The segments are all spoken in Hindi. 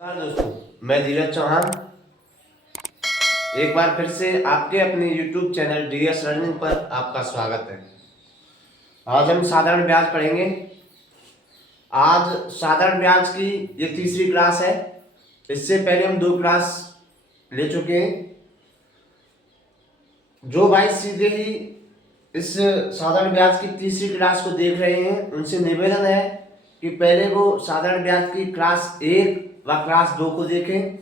नमस्कार दोस्तों, मैं धीरज चौहान एक बार फिर से आपके अपने YouTube चैनल डीएस लर्निंग पर आपका स्वागत है। आज हम साधारण ब्याज पढ़ेंगे। आज साधारण ब्याज की ये तीसरी क्लास है। इससे पहले हम 2 क्लास ले चुके हैं। जो भाई सीधे ही इस साधारण ब्याज की तीसरी क्लास को देख रहे हैं, उनसे निवेदन है कि पहले वो साधारण ब्याज की क्लास 1 व क्लास 2 को देखें,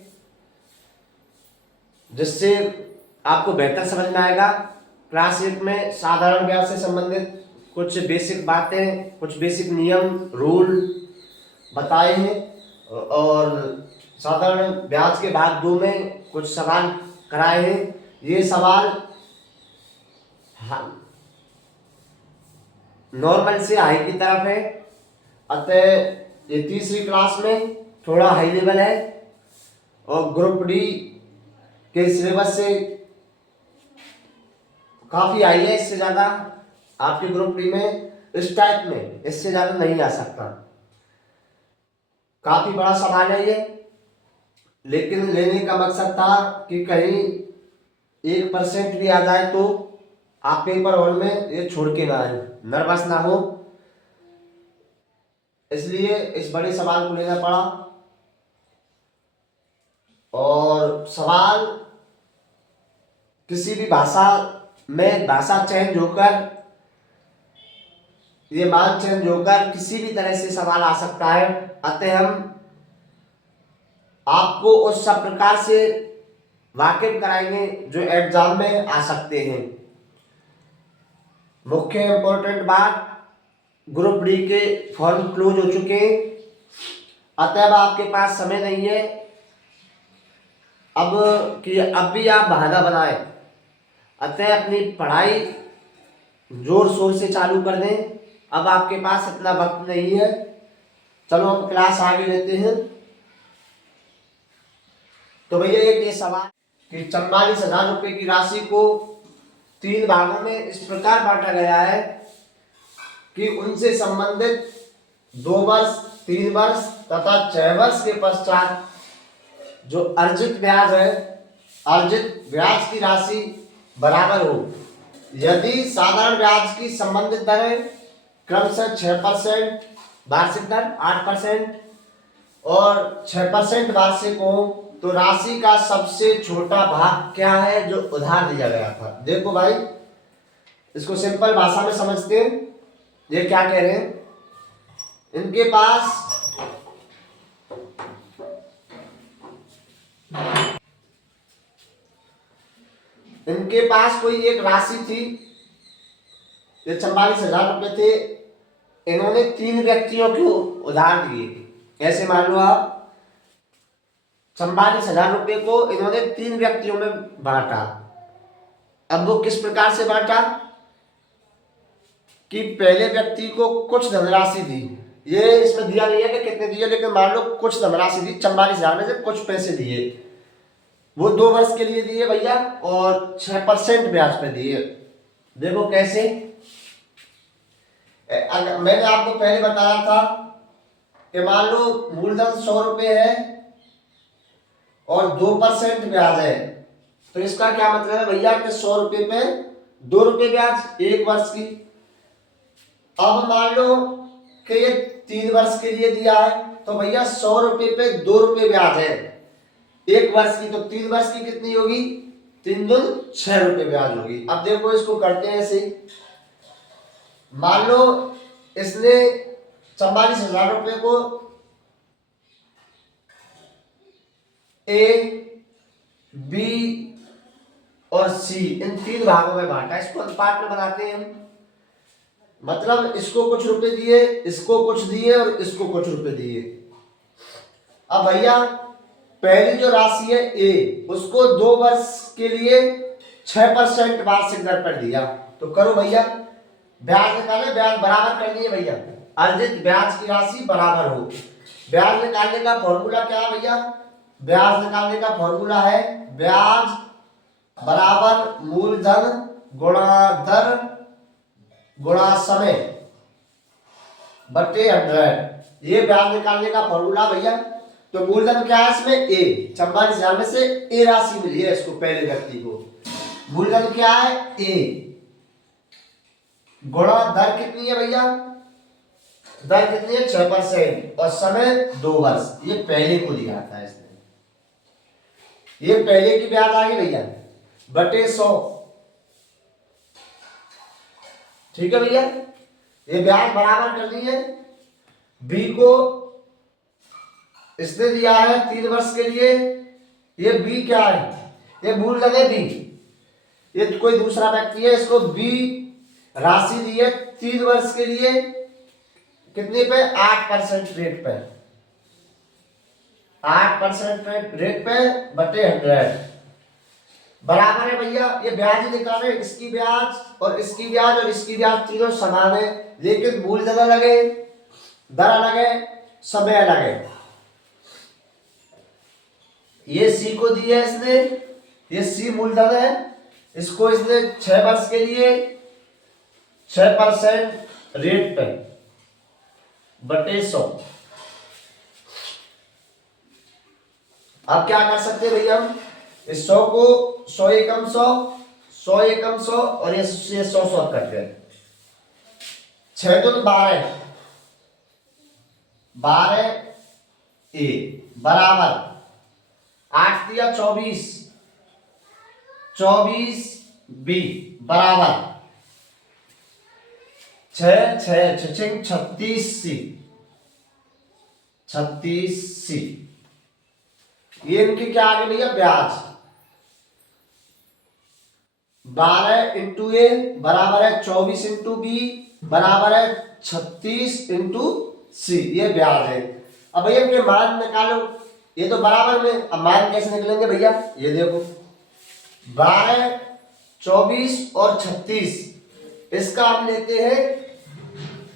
जिससे आपको बेहतर समझ में आएगा। क्लास 1 में साधारण ब्याज से संबंधित कुछ बेसिक बातें, कुछ बेसिक नियम, रूल बताए हैं और साधारण ब्याज के भाग 2 में कुछ सवाल कराए हैं। ये सवाल नॉर्मल से हाई की तरफ है, अतः ये तीसरी क्लास में थोड़ा हाई लेवल है और ग्रुप डी के सिलेबस से काफी हाई है। इससे ज्यादा आपके ग्रुप डी में इस टाइप में इससे ज्यादा नहीं आ सकता। काफी बड़ा सवाल है ये, लेकिन लेने का मकसद था कि कहीं 1% भी आ जाए तो आप पेपर हॉल में ये छोड़ के ना आए, नर्वस ना हो, इसलिए इस बड़े सवाल को लेना पड़ा। और सवाल किसी भी भाषा में भाषा चेंज होकर, ये मान चेंज होकर किसी भी तरह से सवाल आ सकता है। अतः हम आपको उस सब प्रकार से वाकिफ कराएंगे जो एग्जाम में आ सकते हैं। मुख्य इंपॉर्टेंट बात, ग्रुप डी के फॉर्म क्लोज हो चुके हैं, अतः अब आपके पास समय नहीं है अब भी आप बहाना बनाएं। अतः अपनी पढ़ाई जोर शोर से चालू कर दें। अब आपके पास इतना वक्त नहीं है। चलो हम क्लास आगे लेते हैं। तो भैया ये सवाल कि 44,000 रुपये की राशि को 3 भागों में इस प्रकार बांटा गया है कि उनसे संबंधित 2 वर्ष, 3 वर्ष तथा 6 वर्ष के पश्चात जो अर्जित ब्याज है, अर्जित ब्याज की राशि बराबर हो। यदि साधारण ब्याज की संबंधित दरें क्रमशः 6% वार्षिक दर, 8% और 6% वार्षिक हो, तो राशि का सबसे छोटा भाग क्या है जो उधार दिया गया था। देखो भाई, इसको सिंपल भाषा में समझते हैं। ये क्या कह रहे हैं, इनके पास कोई एक राशि थी, ये 44,000 रुपये थे। इन्होंने 3 व्यक्तियों को उधार दिए। ऐसे मान लो आप 44,000 रुपये को इन्होंने 3 व्यक्तियों में बांटा। अब वो किस प्रकार से बांटा कि पहले व्यक्ति को कुछ धनराशि दी। ये इसमें दिया नहीं है कि कितने दिए, लेकिन मान लो कुछ धनराशि दी, 44,000 में से कुछ पैसे दिए। वो 2 वर्ष के लिए दिए भैया और 6% ब्याज पे दिए। देखो कैसे, अगर मैंने आपको पहले बताया था कि मान लो मूलधन 100 रुपये है और 2% ब्याज है, तो इसका क्या मतलब है भैया कि 100 रुपये पे 2 रुपये ब्याज 1 वर्ष की। अब मान लो कि ये 3 वर्ष के लिए दिया है, तो भैया 100 रुपये पे 2 रुपये ब्याज है 1 वर्ष की, तो 3 वर्ष की कितनी होगी, 3 दूनी 6 रुपये ब्याज होगी। अब देखो इसको करते हैं ऐसे। मान लो इसने 44,000 रुपये को ए, बी और सी इन 3 भागों में बांटा। इसको अनुपात में बनाते हैं हम। मतलब इसको कुछ रुपए दिए, इसको कुछ दिए और इसको कुछ रुपए दिए। अब भैया पहली जो राशि है ए, उसको 2 वर्ष के लिए 6% वार्षिक दर पर दिया। तो करो भैया, ब्याज निकाले, ब्याज बराबर करनी है भैया। अर्जित ब्याज की राशि बराबर हो। ब्याज निकालने का फॉर्मूला क्या है भैया, ब्याज निकालने का फॉर्मूला है ब्याज बराबर मूलधन गुणा दर गुणा समय बटे 100। ये ब्याज निकालने का फॉर्मूला भैया। तो मूलधन क्या है इसमें ए, 44,000 में से ए राशि मिली है इसको, पहले व्यक्ति को। मूलधन क्या है ए, गुणा दर कितनी है भैया, दर कितनी है 6% और समय 2 वर्ष। ये पहले को दिया था इसने, ये पहले की ब्याज आ गई भैया बटे 100। ठीक है भैया, ये ब्याज बराबर करनी है। बी को इसने दिया है 3 वर्ष के लिए, ये बी क्या है, ये मूलधन है बी, ये कोई दूसरा व्यक्ति है, इसको बी राशि दी है 3 वर्ष के लिए, कितने पे 8% रेट पे, 8% रेट पे बटे 100 बराबर है भैया। ये ब्याज ही निकाल रहे, इसकी ब्याज और इसकी ब्याज और इसकी ब्याज तीनों समान है, लेकिन मूलधन अलग है, दर अलग है, समय अलग है। ये सी को दिया है इसने, ये सी मूलधन है, इसको इसने 6 वर्ष के लिए 6% रेट पे बटे 100। अब क्या कर सकते हैं भैया, हम इस 100 को 100 एकम 100, 100 एकम 100 और ये 100 करते हैं। 6 तो 12, 12 ए बराबर 8 दिया 24, 24 बी बराबर 6 6 6 36 सी, 36 सी। ये इनकी क्या आ गई भैया ब्याज, 12 इंटू ए बराबर है 24 इंटू बी बराबर है 36 इंटू सी, ये ब्याज है। अब भैया इनके मान निकालो, ये तो बराबर में, अब मान कैसे निकलेंगे भैया, ये देखो 12 24 और 36, इसका हम लेते हैं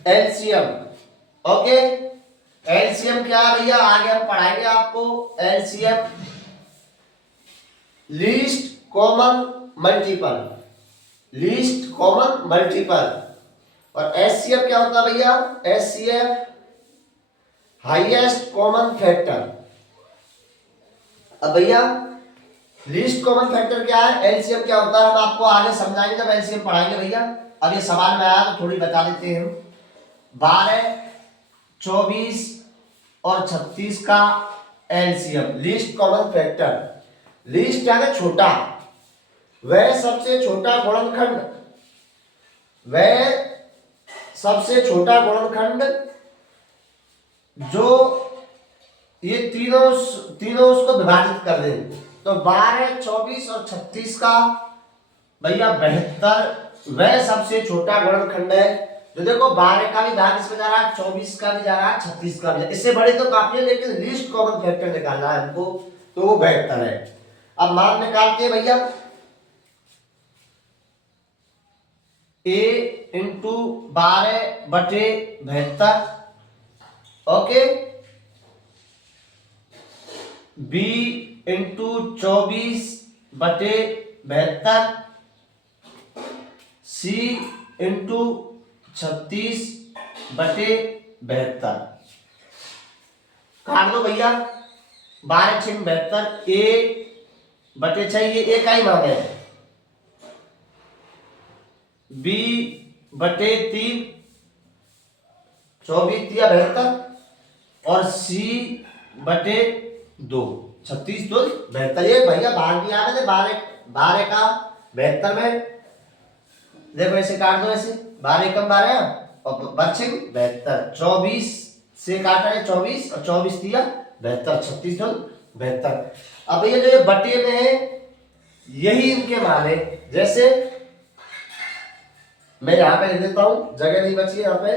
एलसीएम। ओके, एलसीएम क्या है भैया, आगे हम पढ़ाएंगे आपको। LCM least common multiple, least common multiple. और एचसीएफ क्या होता है भैया, एचसीएफ हाईएस्ट कॉमन फैक्टर। अब भैया लीस्ट कॉमन फैक्टर क्या है, एलसीएम क्या होता है, हम आपको आगे समझाएंगे जब एलसीएम पढ़ाएंगे भैया। अब ये सवाल में आया तो थोड़ी बता देते हैं हम। 12 24 और 36 का LCM least common factor, least क्या है छोटा, वह सबसे छोटा गुणनखंड, वह सबसे छोटा गुणनखंड जो ये तीनों उसको विभाजित कर दें। तो 12 24 और 36 का भैया 72 वह सबसे छोटा गुणनखंड है। जो देखो 12 का भी भाग इसमें जा रहा है, 24 का भी जा रहा है, 36 का भी जा रहा है। इससे बड़े तो काफी है, लेकिन लीस्ट कॉमन फैक्टर निकालना है हमको, तो वो 72 है। अब मान निकालते हैं भैया, ए इंटू 12 बटे 72, ओके, बी इंटू 24 बटे 72, सी इंटू 36 बटे 72। काट दो भैया, 12 6 72, ए बटे 6 ये ए का ही मान है, बी बटे 3 24 दिया 72 और सी बटे 2 36 2 72। ये भैया भाग भी आ रहे थे 12 का 72 में, देखो ऐसे काट दो, ऐसे 12 कम 12 और बचे 72, 24 से काटा है 24 और 24 दिया 72, 36 2 72। अब भैया जो ये बटे में है यही इनके मान है। जैसे मैं यहां पे लिख देता हूं, जगह नहीं बची यहां पे।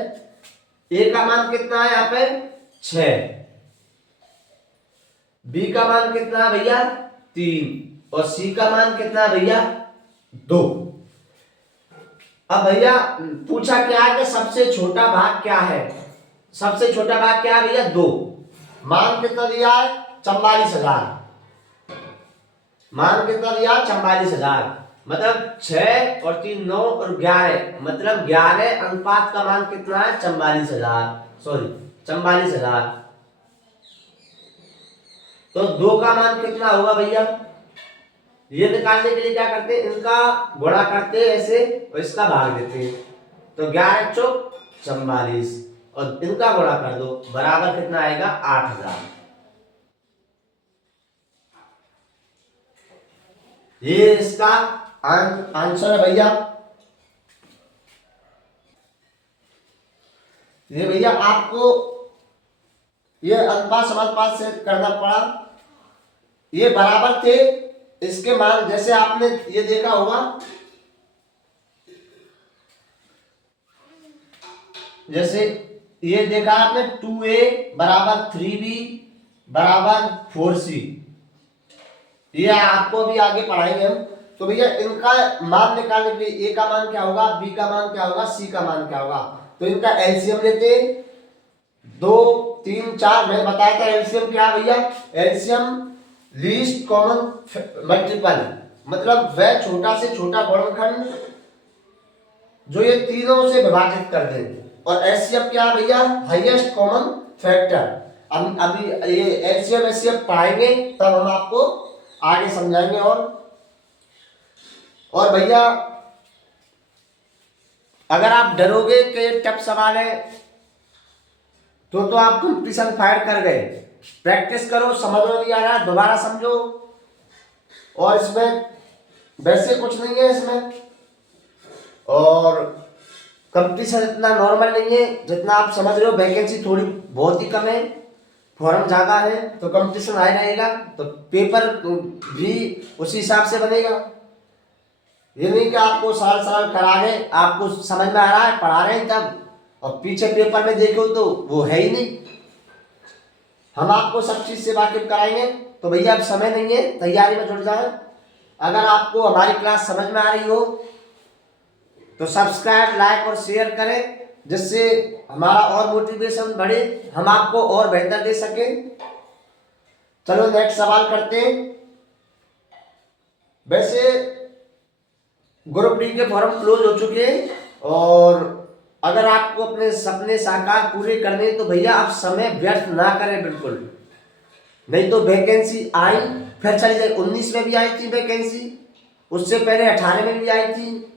ए का मान कितना है यहाँ पे 6, बी का मान कितना है भैया 3 और सी का मान कितना है भैया 2। अब भैया पूछा क्या है कि सबसे छोटा भाग क्या है, सबसे छोटा भाग क्या है भैया 2। मान कितना दिया है 44,000, मान कितना दिया 44,000, मतलब 6 और 3 9 और 11, मतलब 11 अनुपात का मान कितना है 44,000, सॉरी 44,000। तो 2 का मान कितना होगा भैया, ये निकालने के लिए क्या करते हैं, इनका गुणा करते हैं ऐसे और इसका भाग देते हैं। तो 11 चौक 44 और इनका गुणा कर दो, बराबर कितना आएगा 8000। ये इसका आंसर है भैया। ये भैया आपको ये अनुपात समानुपात से करना पड़ा, ये बराबर थे। इसके मान जैसे आपने ये देखा होगा, जैसे ये देखा आपने 2a बराबर 3b बराबर 4c, ये आपको भी आगे पढ़ाएंगे हम। तो भैया इनका मान निकालने के लिए a का मान क्या होगा, b का मान क्या होगा, c का मान क्या होगा। तो इनका एलसीएम लेते हैं, 2 3 4। मैंने बताया था एलसीएम क्या है भैया, एलसीएम लीस्ट कॉमन मल्टीपल, मतलब वह छोटा से छोटा गुणनखंड जो ये तीनों से विभाजित कर दे। और एचसीएफ क्या है भैया, हाईएस्ट कॉमन फैक्टर। अब अभी ये एचसीएफ एचसीएफ पढ़ाएंगे तब हम आपको आगे समझाएंगे। और भैया अगर आप डरोगे कि टफ सवाल है तो आप कंपटीशन फाइट कर गए। प्रैक्टिस करो, समझ में नहीं आ रहा दोबारा समझो। और इसमें वैसे कुछ नहीं है इसमें, और कंपटीशन इतना नॉर्मल नहीं है जितना आप समझ रहे हो। वैकेंसी थोड़ी बहुत ही कम है, फॉर्म ज्यादा है, तो कंपटीशन आ रहेगा, तो पेपर भी उसी हिसाब से बनेगा। ये नहीं कि आपको साल साल करा रहे, आपको समझ में आ रहा है पढ़ा रहे हैं तब, और पीछे पेपर में देखो तो वो है ही नहीं। हम आपको सब चीज से वाकिफ कराएंगे। तो भैया अब समय नहीं है, तैयारी में जुट जाए। अगर आपको हमारी क्लास समझ में आ रही हो तो सब्सक्राइब लाइक और शेयर करें, जिससे हमारा और मोटिवेशन बढ़े, हम आपको और बेहतर दे सके। चलो नेक्स्ट सवाल करते हैं। वैसे ग्रुप डी के फॉर्म क्लोज हो चुके हैं, और अगर आपको अपने सपने साकार पूरे करने तो भैया आप समय व्यर्थ ना करें बिल्कुल, नहीं तो वैकेंसी आई फिर चली जाए। 19 में भी आई थी वैकेंसी, उससे पहले 18 में भी आई थी,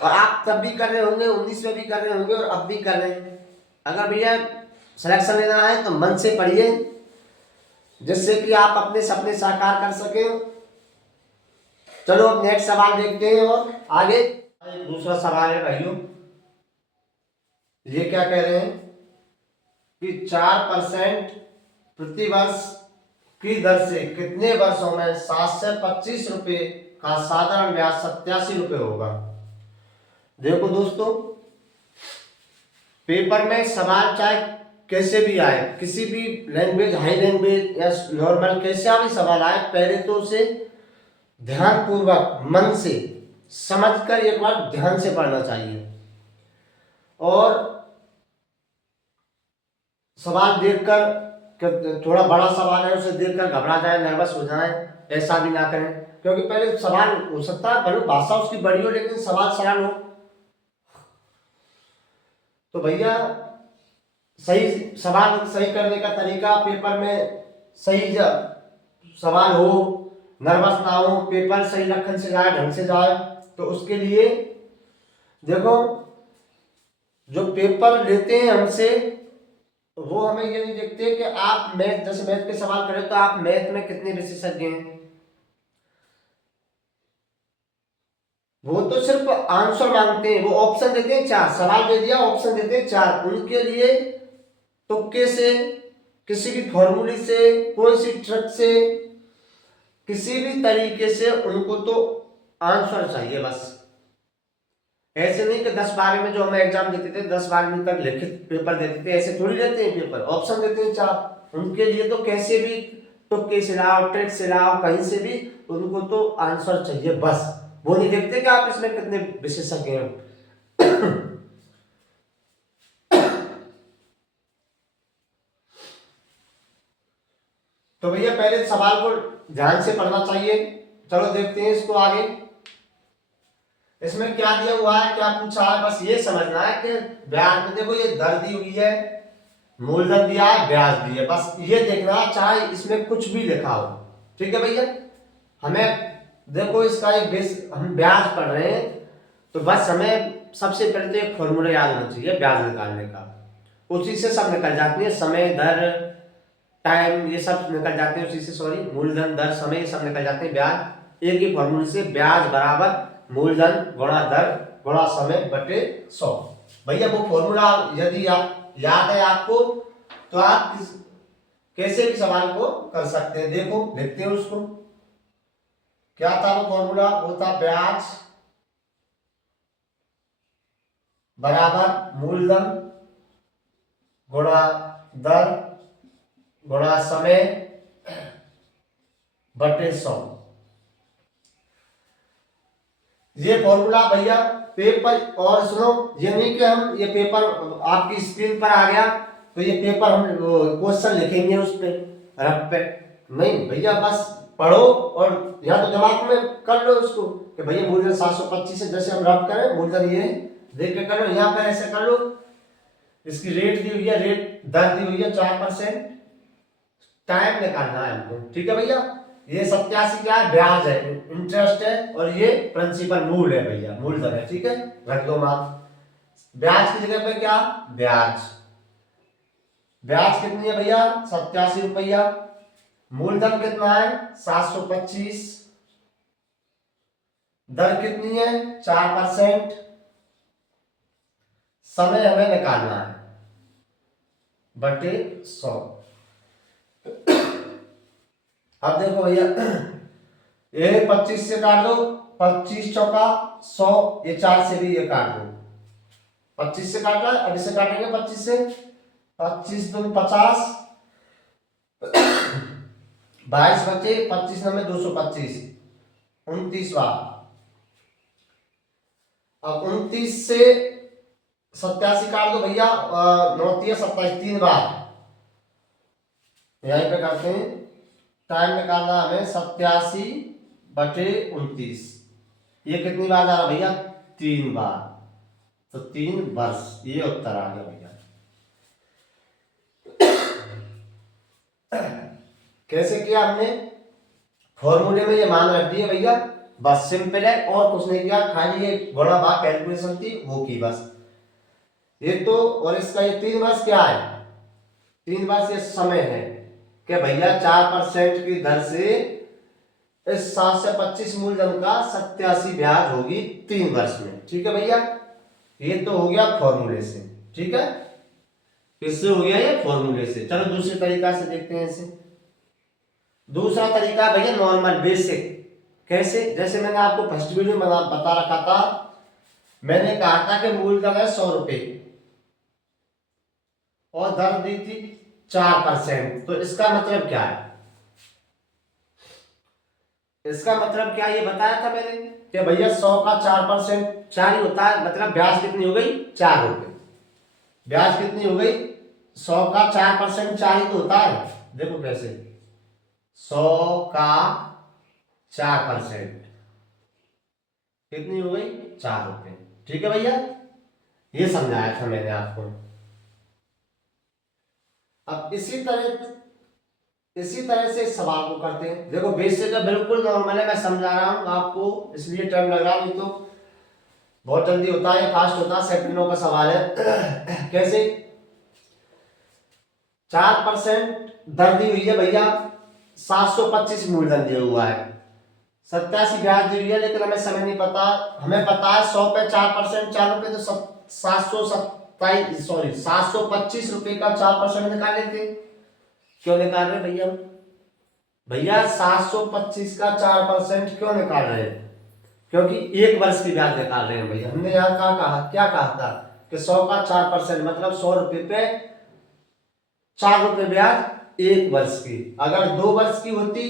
और आप तब भी कर रहे होंगे, 19 में भी कर रहे होंगे और अब भी कर रहे हैं। अगर भैया सिलेक्शन लेना है तो मन से पढ़िए, जिससे कि आप अपने सपने साकार कर सके। चलो अब नेक्स्ट सवाल देखते हैं और आगे। दूसरा सवाल है भाइयों, ये क्या कह रहे हैं कि 4% प्रति वर्ष की दर से कितने वर्षों में 725 रुपए का साधारण ब्याज 87 रुपए होगा। देखो दोस्तों, पेपर में सवाल चाहे कैसे भी आए, किसी भी लैंग्वेज, हाई लैंग्वेज या नॉर्मल कैसा भी सवाल आए, पहले तो उसे ध्यान पूर्वक मन से समझकर एक बार ध्यान से पढ़ना चाहिए। और सवाल देखकर, थोड़ा बड़ा सवाल है उसे देखकर घबरा जाए, नर्वस हो जाए, ऐसा भी ना करें। क्योंकि पहले सवाल हो सकता है भले भाषा उसकी बड़ी हो लेकिन सवाल सरल हो। तो भैया सही सवाल सही करने का तरीका, पेपर में सही सवाल हो, नर्वस ना हो, पेपर सही लक्षण से जाए, ढंग से जाए। तो उसके लिए देखो, जो पेपर लेते हैं हमसे वो हमें ये नहीं देखते कि आप मैथ, जैसे मैथ के सवाल करें तो आप मैथ में कितने विशेषज्ञ हैं, वो तो सिर्फ आंसर मांगते हैं। वो ऑप्शन देते हैं 4, सवाल दे दिया ऑप्शन देते हैं 4, उनके लिए तुक्के से, किसी भी फॉर्मूले से, कोई सी ट्रिक से, किसी भी तरीके से उनको तो आंसर चाहिए बस। ऐसे नहीं कि 10-12 में जो हमें एग्जाम देते थे 10-12 तक लिखित पेपर देते थे, ऐसे थोड़ी देते हैं पेपर, ऑप्शन देते हैं 4। उनके लिए तो कैसे भी तुक्के से लाओ, ट्रिक से लाओ, कहीं से भी उनको तो आंसर चाहिए बस। वो नहीं देखते कि आप इसमें कितने विशेषज्ञ हैं। तो भैया पहले सवाल को ध्यान से पढ़ना चाहिए। चलो देखते हैं इसको आगे। इसमें क्या दिया हुआ है, क्या पूछा है, बस ये समझना है कि ब्याज में देखो ये दर दी हुई है, मूलधन दिया है, ब्याज दिया, बस ये देखना, चाहे इसमें कुछ भी लिखा हो। ठीक है भैया, हमें देखो इसका एक बेस, हम ब्याज पढ़ रहे हैं तो बस हमें सबसे पहले तो एक फॉर्मूला याद होना चाहिए ब्याज निकालने का, उसी से सब निकल जाती है, समय दर टाइम ये सब निकल जाते हैं उसी से, सॉरी मूलधन दर समय ये सब निकल जाते हैं, ब्याज एक ही फॉर्मूले से, ब्याज बराबर मूलधन गुणा दर गुणा समय बटे 100। भैया वो फॉर्मूला यदि आप याद है आपको तो आप कैसे भी सवाल को कर सकते हैं। देखो लिखते हैं उसको, क्या था वो फॉर्मूला, वो था ब्याज बराबर मूलधन गुणा दर गुणा समय बटे 100। ये फॉर्मूला भैया पेपर, और सुनो ये नहीं कि हम ये पेपर आपकी स्क्रीन पर आ गया तो ये पेपर हम क्वेश्चन लिखेंगे उस पे रफ पे, नहीं भैया, बस पढ़ो और या तो दिमाग में कर लो उसको कि भैया मूलधन 725 है, जैसे हम रफ करें मूलधन ये देख के कर लो, यहाँ पर ऐसे कर लो, इसकी रेट दी हुई है, रेट दर दी हुई है 4%, टाइम निकालना है हमको। ठीक है भैया, ये 87 क्या है, ब्याज है, इंटरेस्ट है, और ये प्रिंसिपल मूल है भैया, मूलधन है। ठीक है, रख दो मार्क। ब्याज की जगह पे क्या, ब्याज, ब्याज कितनी है भैया 87 रुपया, मूलधन कितना है 725, दर कितनी है 4%, समय हमें निकालना है बटे 100। अब देखो भैया ये 25 से काट दो, 25 चौका 100, ये 4 से भी ये काट दो, 25 से काटा, अब इसे काटेंगे 25 से, 25 दूनी 50, 22 बचे, 25 में 225, 29 बार। अब 29 से 87 काट दो भैया, 9 27, 3 बार यहीं पे करते हैं, टाइम निकालना हमें 87 बटे 29, ये कितनी बार जा रहा भैया 3 बार, तो 3 वर्ष, ये उत्तर आ गया भैया। कैसे किया हमने, फॉर्मूले में ये मान रख दिए भैया, बस सिंपल है, और कुछ नहीं किया, खाली ये गुणा भाग कैलकुलेशन थी वो की बस, ये तो, और इसका ये 3 वर्ष क्या है, 3 वर्ष ये समय है कि भैया 4% की दर से इस 725 मूलधन का 87 ब्याज होगी 3 वर्ष में। ठीक है भैया, ये तो हो गया फॉर्मूले से। ठीक है, किससे हो गया ये, फॉर्मूले से। चलो दूसरे तरीका से देखते हैं इसे। दूसरा तरीका भैया नॉर्मल बेसिक, कैसे, जैसे मैंने आपको फर्स्ट वीडियो में बता रखा था, मैंने कहा था कि मूलधन है 100 रुपए और दर दी थी 4%, तो इसका मतलब क्या है, इसका मतलब क्या ये बताया था मैंने कि भैया 100 का 4%, 4 ही होता है, मतलब ब्याज कितनी हो गई 4 रुपए, ब्याज कितनी हो गई, 100 का 4% 4 ही तो होता है। देखो कैसे, 100 का 4% कितनी हो गई 4 रुपए। ठीक है भैया, ये समझाया था मैंने आपको। अब इसी तरह से इस सवाल को करते हैं। देखो बेसिक का बिल्कुल नॉर्मल है, मैं समझा रहा हूं आपको, इसलिए टाइम लग रहा है, नहीं तो बहुत जल्दी होता है, फास्ट होता है, सेकंडों का सवाल है। कैसे, 4% दर दी हुई है भैया, 725 मूलधन दिया हुआ है, 87 ब्याज दी हुई है, लेकिन हमें समय नहीं पता, हमें पता है 100 पे 4%, 4 रुपए तो 727, सॉरी 725 रुपए का 4% निकाल लेते। क्यों निकाल रहे भैया, भैया 725 का 4% क्यों निकाल रहे हैं, क्योंकि 1 वर्ष की ब्याज निकाल रहे हैं भैया। हमने यहाँ क्या कहा था कि 100 का 4% मतलब 100 रुपए पे 4 रुपए ब्याज 1 वर्ष की, अगर 2 वर्ष की होती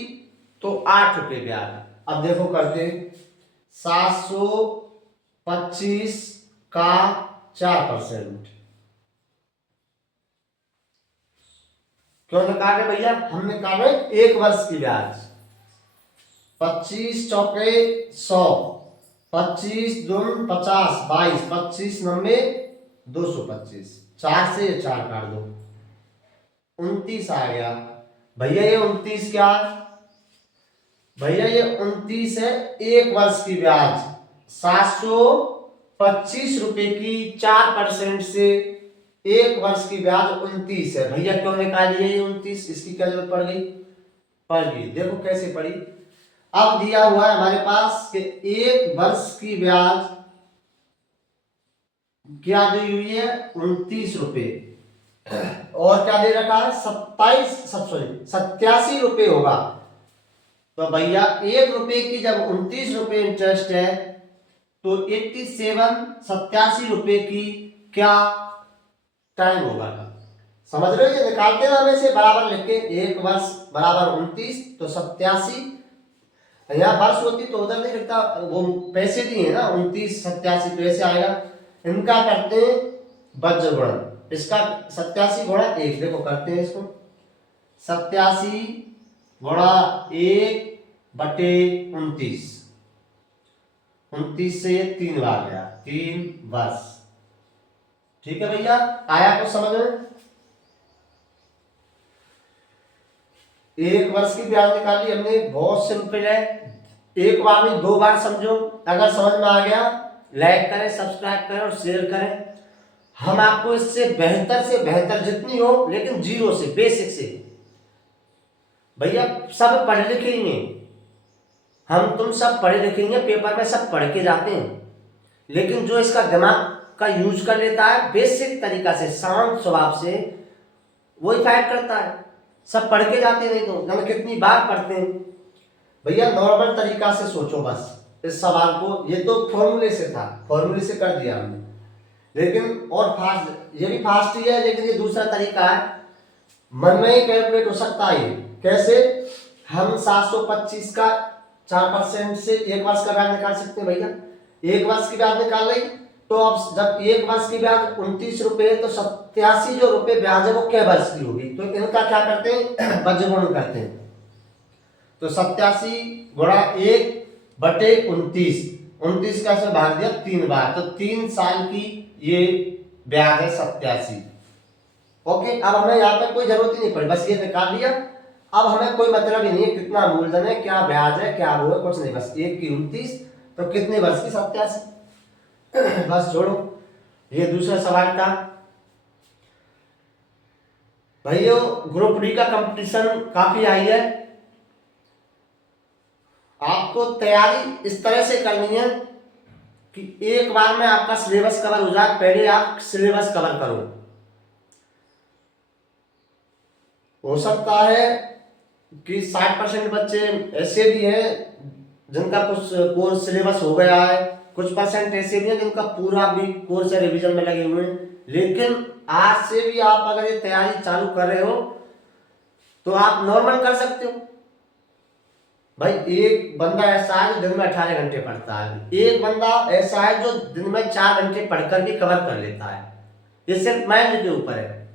तो 8 रुपए ब्याज। अब देखो करते, 725 का 4% क्यों निकाल रहे भैया, हम निकाल रहे 1 वर्ष की ब्याज, 25 चौके 100, 25 दून 50, 22, 25 90 225, 4 से 4 काट दो, 29 आ गया। भैया ये 29 क्या है? भैया ये 29 है 1 वर्ष की ब्याज 725 रुपए की 4% से 1 वर्ष की ब्याज 29 है। भैया क्यों निकाली है ये 29? इसकी क्या जरूरत पड़ गई? पड़ गई। देखो कैसे पड़ी। अब दिया हुआ है हमारे पास कि 1 वर्ष की ब्याज क्या दी हुई है? 29 रुपए। और क्या दे रखा है? 87 रुपए होगा। तो भैया 1 रुपए की जब 29 रुपए इंटरेस्ट है तो 87 रुपए की क्या टाइम होगा? समझ रहे हो? ये निकालते हैं हमें से बराबर लिख के 1 वर्ष बराबर 29 तो 87। यहाँ वर्ष होती तो उधर नहीं लिखता, वो पैसे दिए हैं ना 29 87 तो ऐसे आएगा। इनका करते हैं वज्र गुणन। इसका 87 गुणा 1, देखो करते हैं इसको 87 गुणा 1 बटे 29। 29 से 3 बार गया 3 वर्ष। ठीक है भैया, आया कुछ समझ में? 1 वर्ष की ब्याज निकाली हमने, बहुत सिंपल है। एक बार में 2 बार समझो। अगर समझ में आ गया लाइक करें, सब्सक्राइब करें और शेयर करें। हम आपको इससे बेहतर जितनी हो, लेकिन जीरो से, बेसिक से। भैया सब पढ़े लिखे ही हैं, हम तुम सब पढ़े लिखेंगे, पेपर में सब पढ़ के जाते हैं, लेकिन जो इसका दिमाग का यूज कर लेता है बेसिक तरीका से, शांत स्वभाव से, वही फाइट करता है। सब पढ़ के जाते नहीं तो हम कितनी बार पढ़ते हैं। भैया नॉर्मल तरीका से सोचो बस इस सवाल को। ये तो फॉर्मूले से था, फॉर्मूले से कर दिया हमने, लेकिन और फास्ट, ये भी फास्ट ही है, लेकिन ये दूसरा तरीका है, मन में ही कैलकुलेट हो सकता है। ये कैसे? हम 725 का 4% से 1 वर्ष का ब्याज निकाल सकते हैं। भैया 1 वर्ष की ब्याज निकाल रही, तो अब जब 1 वर्ष की ब्याज 29 रुपए है तो 87 जो रुपए ब्याज है वो क्या वर्ष की होगी? तो इनका क्या करते हैं? वज्र गुणन करते हैं। तो 87 गुणा 1 बटे 29, 29 का से भाग दिया 3 बार, तो 3 साल की ये ब्याज है 87। ओके, अब हमें यहाँ पे कोई जरूरत ही नहीं पड़ी, बस ये निकाल लिया। अब हमें कोई मतलब ही नहीं है कितना मूलधन है, क्या ब्याज है, क्या वो है, कुछ नहीं, बस 1 की 29 तो कितने वर्ष की 87। बस छोड़ो, ये दूसरा सवाल था। भाइयों ग्रुप डी का कंपटीशन काफी आई है, आपको तैयारी इस तरह से करनी है कि एक बार में आपका सिलेबस कवर हो जाए। पहले आप सिलेबस कवर करो। हो सकता है कि 60% बच्चे ऐसे भी हैं जिनका कुछ कोर्स सिलेबस हो गया है, कुछ परसेंट ऐसे भी हैं जिनका पूरा भी कोर्स है रिवीजन में लगे हुए हैं। लेकिन आज से भी आप अगर ये तैयारी चालू कर रहे हो तो आप नॉर्मल कर सकते हो। भाई एक बंदा ऐसा है जो दिन में 18 घंटे पढ़ता है, एक बंदा ऐसा है जो दिन में 4 घंटे पढ़कर भी कवर कर लेता है। ये सिर्फ माइंड के ऊपर है,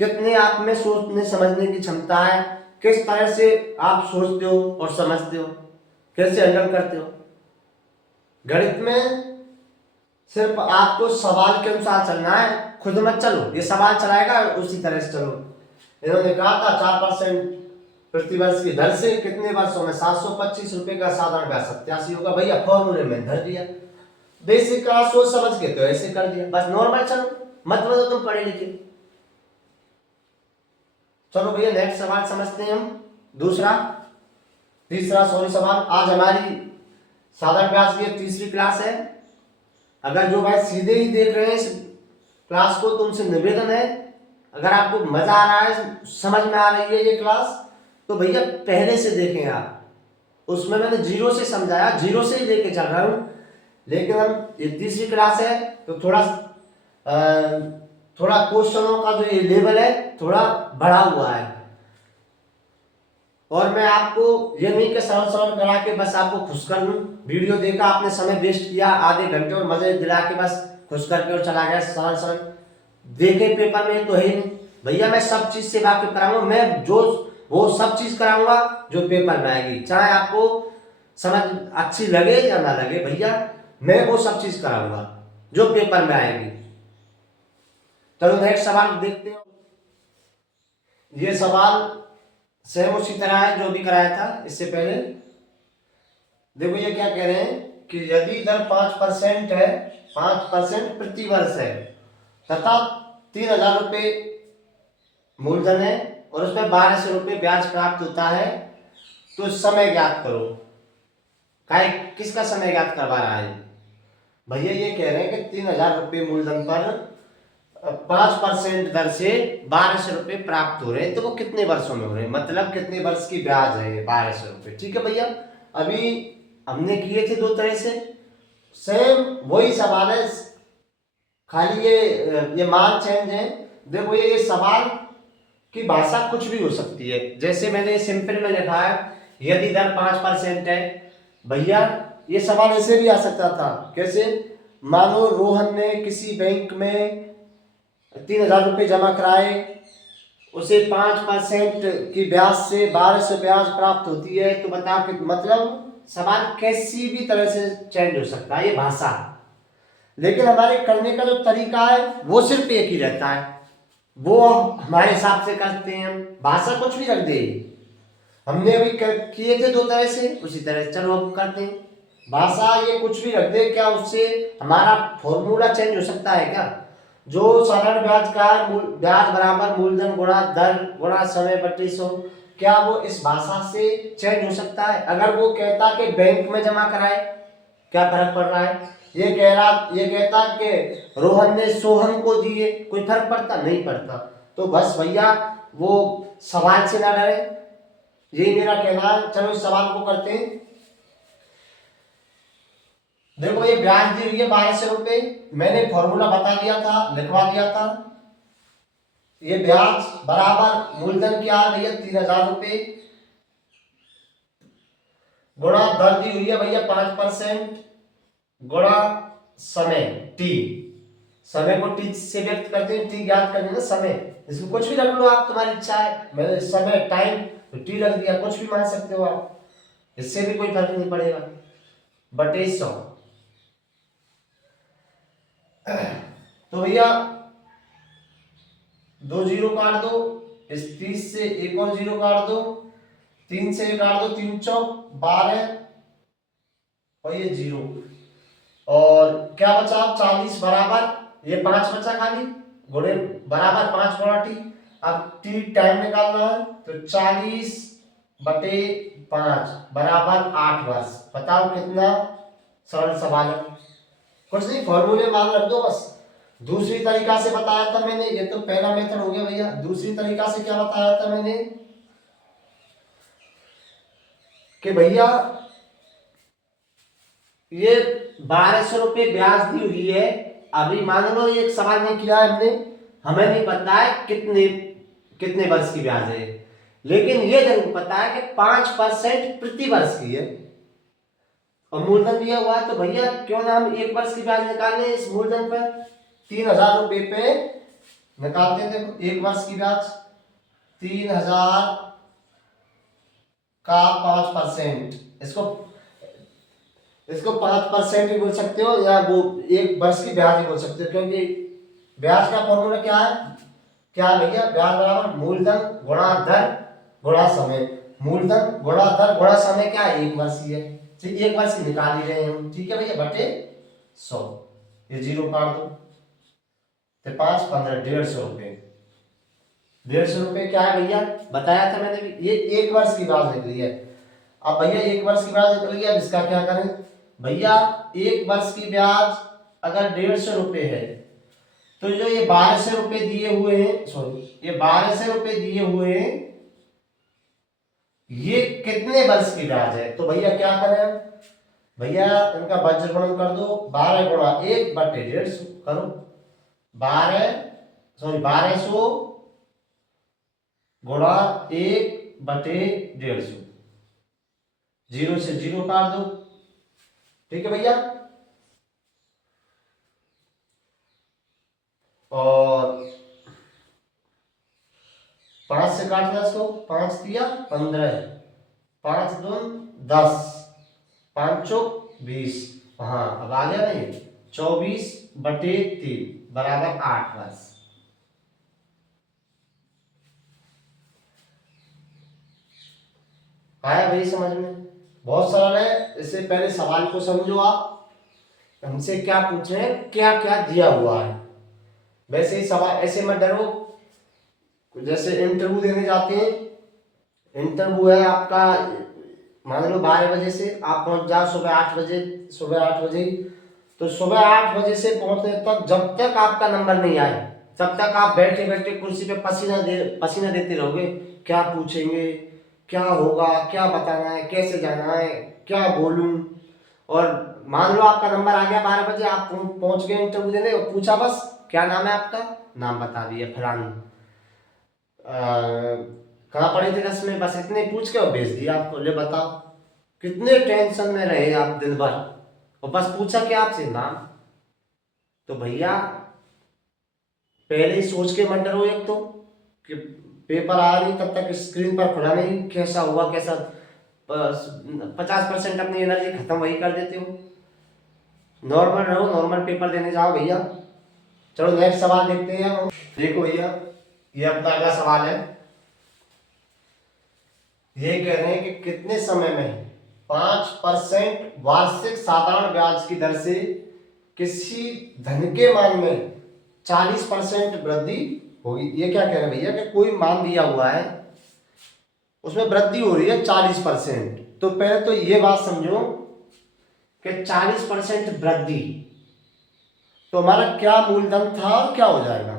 कितने आप में सोचने समझने की क्षमता है, किस तरह से आप सोचते हो और समझते हो, कैसे हैंडल करते हो। गणित में सिर्फ आपको सवाल के अनुसार चलना है, खुद मत चलो, ये सवाल चलाएगा उसी तरह से चलो। इन्होंने कहा था 4% प्रतिवर्ष की दर से कितने वर्षों में 725 रुपए का साधारण ब्याज 87 होगा। भैया फॉर्मूले में धर दिया, बेसिक का सोच समझ के तो ऐसे कर दिया, बस नॉर्मल चलो, मत मतलब तुम पढ़े लिखे। चलो भैया नेक्स्ट सवाल समझते हैं हम, तीसरा सवाल। आज हमारी साधारण ब्याज की तीसरी क्लास है। अगर जो भाई सीधे ही देख रहे हैं इस क्लास को, तुमसे निवेदन है, अगर आपको मजा आ रहा है, समझ में आ रही है ये क्लास, तो भैया पहले से देखें आप, उसमें मैंने जीरो से समझाया, जीरो से ही लेके चल रहा हूं। लेकिन हम ये तीसरी क्लास है तो थोड़ा क्वेश्चनों का जो ये लेवल है थोड़ा बढ़ा हुआ है, और मैं आपको ये नहीं कि सरल करा के बस आपको खुश कर लूं। वीडियो देखा आपने, समय वेस्ट किया आधे घंटे और मजे दिला के बस खुश करके और चला गया, सरल देखे पेपर में तो है नहीं। भैया मैं सब चीज से वाकिफ कराऊंगा, मैं जो वो सब चीज कराऊंगा जो पेपर में आएगी, चाहे आपको समझ अच्छी लगे या ना लगे, भैया मैं वो सब चीज कराऊंगा जो पेपर में आएगी। चलो नेक्स्ट सवाल देखते हो। ये सवाल सेम उसी तरह है जो भी कराया था इससे पहले। देखो ये क्या कह रहे हैं कि यदि दर 5% है, 5% प्रति वर्ष है तथा 3,000 रुपये मूलधन है और उसमें 1,200 रुपये ब्याज प्राप्त होता है, तो समय ज्ञात करो। काय किसका समय ज्ञात करवा रहा है भैया? ये कह रहे हैं कि 3,000 रुपये मूलधन पर 5% दर से 1,200 रुपये प्राप्त हो रहे हैं, तो वो कितने वर्षों में हो रहे हैं, मतलब कितने वर्ष की ब्याज है ये 1,200 रुपये। ठीक है भैया, अभी हमने किए थे दो तरह से, सेम वही सवाल है, खाली ये मान चेंज है। देखो ये सवाल की भाषा कुछ भी हो सकती है, जैसे मैंने सिंपल में लिखा है यदि दर 5% है, भैया ये सवाल ऐसे भी आ सकता था। कैसे? मानो रोहन ने किसी बैंक में 3,000 रुपये जमा कराए, उसे 5% की ब्याज से 1,200 ब्याज प्राप्त होती है, तो बताओ कि मतलब सवाल कैसी भी तरह से चेंज हो सकता है, ये भाषा। लेकिन हमारे करने का जो तरीका है वो सिर्फ एक ही रहता है, वो हमारे हिसाब से करते हैं हम, भाषा कुछ भी रख दे। हमने अभी किए थे दो तरह से, उसी तरह चलो अब करते हैं। भाषा ये कुछ भी रख दे, क्या उससे हमारा फॉर्मूला चेंज हो सकता है क्या? जो साधारण ब्याज का है, ब्याज बराबर मूलधन गुणा दर गुणा समय बटे 100, क्या वो इस भाषा से चेंज हो सकता है? अगर वो कहता कि बैंक में जमा कराए, क्या फर्क पड़ रहा है? ये कहता कि रोहन ने सोहन को दिए, कोई फर्क पड़ता? नहीं पड़ता। तो बस भैया वो सवाल से ना डरे, यही मेरा कहना है। चलो इस सवाल को करते हैं। देखो ये ब्याज दी हुई है 1,200 रुपये, मैंने फॉर्मूला बता दिया था, लिखवा दिया था। ये ब्याज बराबर मूलधन क्या है भैया? 3,000 रुपये गुणा दर दी हुई है भैया 5% गुणा समय टी। समय को टी से व्यक्त करते हैं, टी ज्ञात करने का समय, इसमें कुछ भी रख लो आप, तुम्हारी इच्छा है। मैंने समय टाइम तो टी रख दिया, कुछ भी मान सकते हो आप, इससे भी कोई फर्क नहीं पड़ेगा, बटे 100। तो भैया 2 जीरो काट दो, इस 30 से एक और जीरो काट दो, 3 से काट दो, 3 चौक 12 और ये जीरो, और क्या बचा? 40 बराबर ये 5 बचा खाली, गुणे बराबर 5 गुणा टी। अब टी टाइम निकालना है, तो 40 बटे 5 बराबर 8 वर्ष। बताओ कितना सरल सवाल है, कुछ नहीं, फॉर्मूले मान रख दो बस। दूसरी तरीका से बताया था मैंने, ये तो पहला मेथड हो गया भैया। दूसरी तरीका से क्या बताया था मैंने कि भैया ये 1,200 रुपये ब्याज दी हुई है। अभी मान लो एक सवाल नहीं किया है हमने, हमें नहीं पता है कितने कितने वर्ष की ब्याज है, लेकिन ये जरूर पता है कि 5% प्रति वर्ष की है और मूलधन दिया हुआ है। तो भैया क्यों ना हम 1 वर्ष की ब्याज निकाल लें इस मूलधन पर, 3,000 रुपये पे निकालते हैं। देखो 1 वर्ष की ब्याज 3,000 का 5%, इसको 5% भी बोल सकते हो या वो 1 वर्ष की ब्याज भी बोल सकते हो, क्योंकि ब्याज का फॉर्मूला क्या है? क्या है भैया? ब्याज बराबर मूलधन गुणा दर गुणा समय। मूलधन गुणा दर गुणा समय क्या है? 1 वर्ष की है, तो 1 वर्ष की निकाल ही रहे हैं हम। ठीक है भैया, बटे 100, ये जीरो काट दो, तो 5 15 150 रुपये। 150 रुपये क्या है भैया? बताया था मैंने भी, ये 1 वर्ष की ब्याज निकली है। अब भैया 1 वर्ष की ब्याज निकल गया, अब इसका क्या करें भैया? 1 वर्ष की ब्याज अगर 150 रुपये है, तो जो ये 1,200 रुपये दिए हुए हैं, सॉरी ये 1,200 रुपये दिए हुए हैं, ये कितने वर्ष की ब्याज है? तो भैया क्या करें भैया, इनका वज्रगुणन कर दो, 12 गुणा 1 बटे 150 करो, 1,200 गुणा 1 बटे 150, जीरो से जीरो काट दो। ठीक है भैया, और 5 से काटना इसको, 5 दिया 15, 5 दून 10, 5 चौक 20, हाँ अब आ गया नहीं, 24 बटे 3 बराबर 8 वर्ष। आया भाई समझ में? बहुत सरल है। इससे पहले सवाल को समझो आप, हमसे क्या पूछ रहे हैं, क्या क्या दिया हुआ है। वैसे ही सवाल ऐसे मत डरो, जैसे इंटरव्यू देने जाते हैं, इंटरव्यू है आपका मान लो 12 बजे से, आप पहुंच जाओ सुबह 8 बजे, सुबह 8 बजे, तो सुबह 8 बजे से पहुंचने तक जब तक आपका नंबर नहीं आए तब तक आप बैठे बैठे कुर्सी पे पसीना देते रहोगे। क्या पूछेंगे, क्या होगा, क्या बताना है, कैसे जाना है, क्या बोलूं। और मान लो आपका नंबर आ गया 12 बजे, आप पहुंच गए इंटरव्यू देने, और पूछा बस क्या नाम है आपका, नाम बता दिया फलानी, कहाँ पढ़े थे 10 में, बस इतने पूछ के और भेज दिया आपको। ले बताओ कितने टेंशन में रहे आप दिन भर, और बस पूछा कि आपसे नाम। तो भैया पहले ही सोच के मत डरो, एक तो कि पेपर आ नहीं तब तक स्क्रीन पर खुला नहीं, कैसा हुआ कैसा, 50% अपनी एनर्जी खत्म वही कर देते हो। नॉर्मल रहो, नॉर्मल पेपर देने जाओ भैया। चलो नेक्स्ट सवाल देखते हैं हम। देखो भैया ये अपना अगला सवाल है। ये कह रहे हैं कि कितने समय में 5% वार्षिक साधारण ब्याज की दर से किसी धन के मान में 40% वृद्धि होगी। ये क्या कह रहे हैं भैया कि कोई मान दिया हुआ है, उसमें वृद्धि हो रही है 40%। तो पहले तो ये बात समझो कि 40% वृद्धि, तो हमारा क्या मूलधन था और क्या हो जाएगा।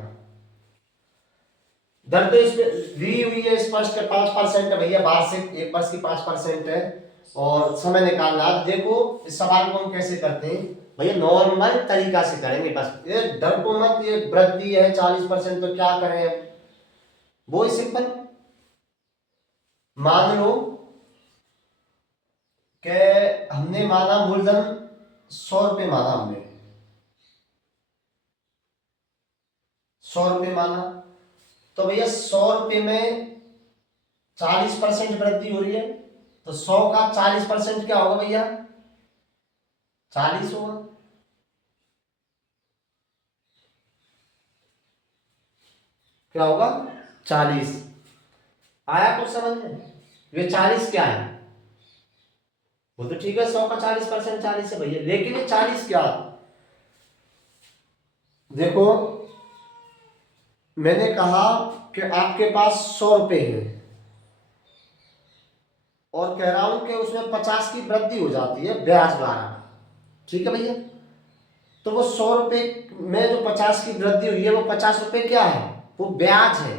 दर तो इसमें दी हुई है स्पष्ट है, 5% है भैया, वार्षिक 1 वर्ष की 5% है, और समय निकालना है। देखो इस सवाल को हम कैसे करते हैं भैया, नॉर्मल तरीका से करेंगे बस, ये डर को मत, ये वृद्धि है 40% तो क्या करें, वो ही सिंपल। मान लो कि हमने माना मूलधन 100 रुपये माना, हमने 100 रुपये माना, तो भैया 100 रुपये में 40% वृद्धि हो रही है, तो 100 का 40% क्या होगा भैया, 40 होगा। क्या होगा, 40। आया कुछ समझ में? ये 40 क्या है, वो तो ठीक है 100 का 40% 40 है भैया, लेकिन ये 40 क्या, देखो मैंने कहा कि आपके पास 100 रुपये है, और कह रहा हूं कि उसमें 50 की वृद्धि हो जाती है ब्याज द्वारा, ठीक है भैया। तो वो 100 रुपये में जो 50 की वृद्धि हुई है, वो 50 रुपये क्या है, वो ब्याज है।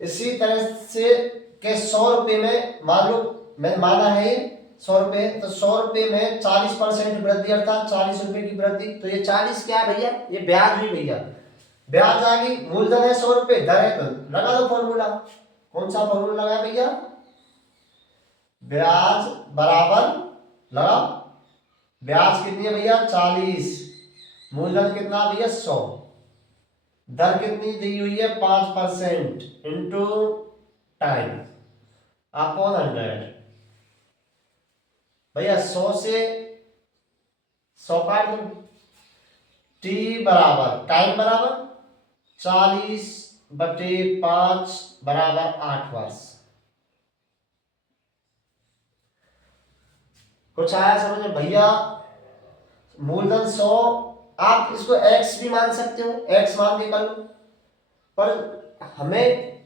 इसी तरह से के 100 रुपये में मान लो मैंने माना है 100 रुपये, तो 100 रुपये में 40% वृद्धि अर्थात 40 रुपये की वृद्धि, तो ये 40 क्या है भैया, ये ब्याज हुई भैया। ब्याज आ गई, मूलधन है 100 रुपये, दर है तो लगा दो फॉर्मूला। कौन सा फॉर्मूला लगाया भैया, ब्याज बराबर लगा, ब्याज कितनी है भैया 40, मूलधन कितना भैया 100, दर कितनी दी हुई है 5% इंटू टाइम अपॉन 100। भैया 100 से 100 काट दो, टी बराबर टाइम बराबर 40/5 बराबर 8 वर्ष। कुछ आया समझ में भैया? मूलधन 100, आप इसको x भी मान सकते हो, x मान के कर लो, पर हमें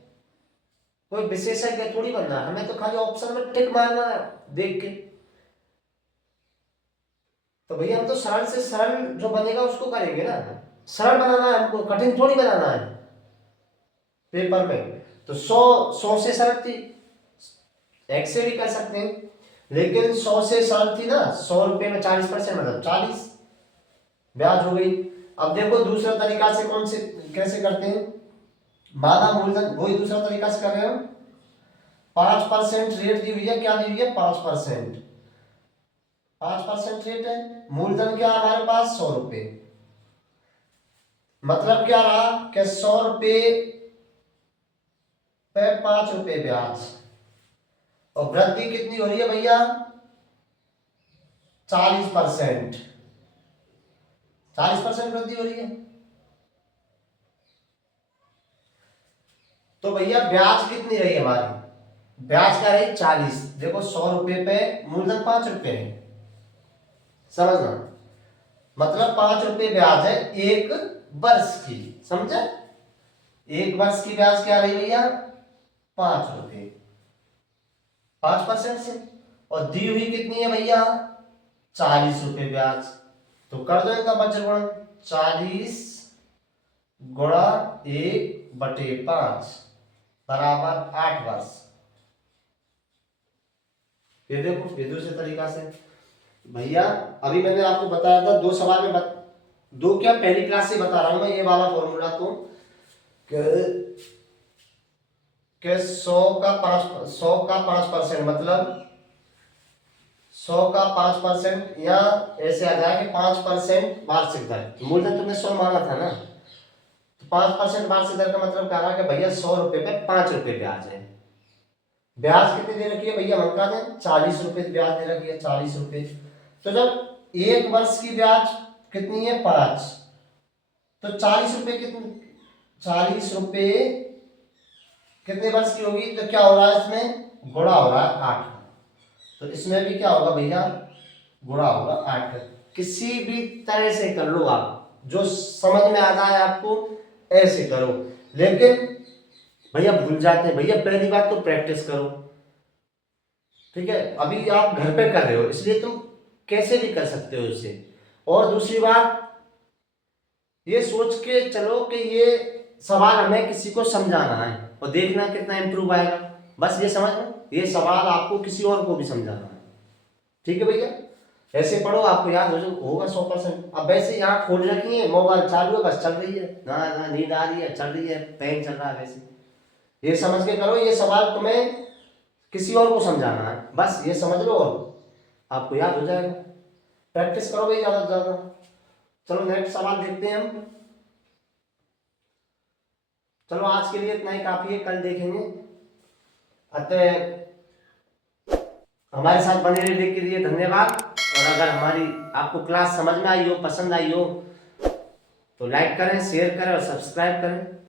कोई विशेषज्ञ थोड़ी बनना है, हमें तो खाली ऑप्शन में टिक मारना है देख के। तो भैया हम तो सरल से सरल जो बनेगा उसको करेंगे ना, सरल बनाना है हमको, कठिन थोड़ी बनाना है पेपर में। तो 100 से सरल थी, x से भी कर सकते हैं, लेकिन 100 से सरल थी ना, 100 रुपये में 40% मतलब 40 ब्याज हो गई। अब देखो दूसरा तरीका से कौन से कैसे करते हैं, माना मूलधन, वही दूसरा तरीका से कर रहे हैं हम। 5% रेट दी हुई है, क्या दी हुई है 5%, 5% रेट है, मूलधन क्या हमारे पास 100 रुपये, मतलब क्या रहा कि 100 रुपये पे 5 रुपये ब्याज, और वृद्धि कितनी हो रही है भैया 40%, 40% वृद्धि हो रही है। तो भैया ब्याज कितनी रही हमारी, ब्याज क्या रही 40। देखो 100 रुपए पे मूलधन 5 रुपए है, समझना, मतलब 5 रुपए ब्याज है 1 वर्ष की, समझे। 1 वर्ष की ब्याज क्या रही भैया 5 रुपए, 5% से, और दी हुई कितनी है भैया 40 रुपए ब्याज। तो कर दो इनका बचत गुणन, 40 गुणा 1/5 बराबर 8 वर्ष। ये देखो ये दूसरे तरीका से भैया, अभी मैंने आपको बताया था 2 सवाल में दो क्या पहली क्लास से बता रहा हूं मैं ये वाला फॉर्मूला, तो कि 100 का 5% मतलब 100 का 5%, या ऐसे आ जाए कि 5% वार्षिक दर, मूलधन तुमने 100 मांगा था ना, तो 5% वार्षिक दर का मतलब कह रहा है कि भैया 100 रुपए पे 5 रुपए ब्याज है। ब्याज कितनी दे रखी है भैया मंका ने 40 रुपए ब्याज दे रखी है, 40 रुपए। तो जब 1 वर्ष की ब्याज कितनी है 5, तो 40 रुपए कितने, 40 रुपए कितने वर्ष की होगी, तो क्या हो रहा है इसमें गुणा हो रहा है 8, तो इसमें भी क्या होगा भैया गुणा होगा 8। किसी भी तरह से कर लो आप, जो समझ में आ जाए आपको ऐसे करो, लेकिन भैया भूल जाते हैं भैया, पहली बात तो प्रैक्टिस करो, ठीक है। अभी आप घर पे कर रहे हो इसलिए तुम कैसे भी कर सकते हो इसे। और दूसरी बात ये सोच के चलो कि ये सवाल हमें किसी को समझाना है और देखना कितना इंप्रूव आएगा, बस ये समझ लो ये सवाल आपको किसी और को भी समझाना है, ठीक है भैया। ऐसे पढ़ो आपको याद होगा 100%। अब वैसे यहाँ खोल रखी है, मोबाइल चालू है, बस चल रही है, ना ना नींद आ रही है, चल रही है, पेन चल रहा है, वैसे ये समझ के करो, ये सवाल तुम्हें किसी और को समझाना है, बस ये समझ लो और आपको याद हो जाएगा। प्रैक्टिस करो भाई ज्यादा से ज्यादा। चलो नेक्स्ट सवाल देखते हैं हम। चलो आज के लिए इतना ही काफी है, कल देखेंगे। अतः हमारे साथ बने रहने के लिए धन्यवाद, और अगर हमारी आपको क्लास समझ में आई हो, पसंद आई हो, तो लाइक करें, शेयर करें और सब्सक्राइब करें।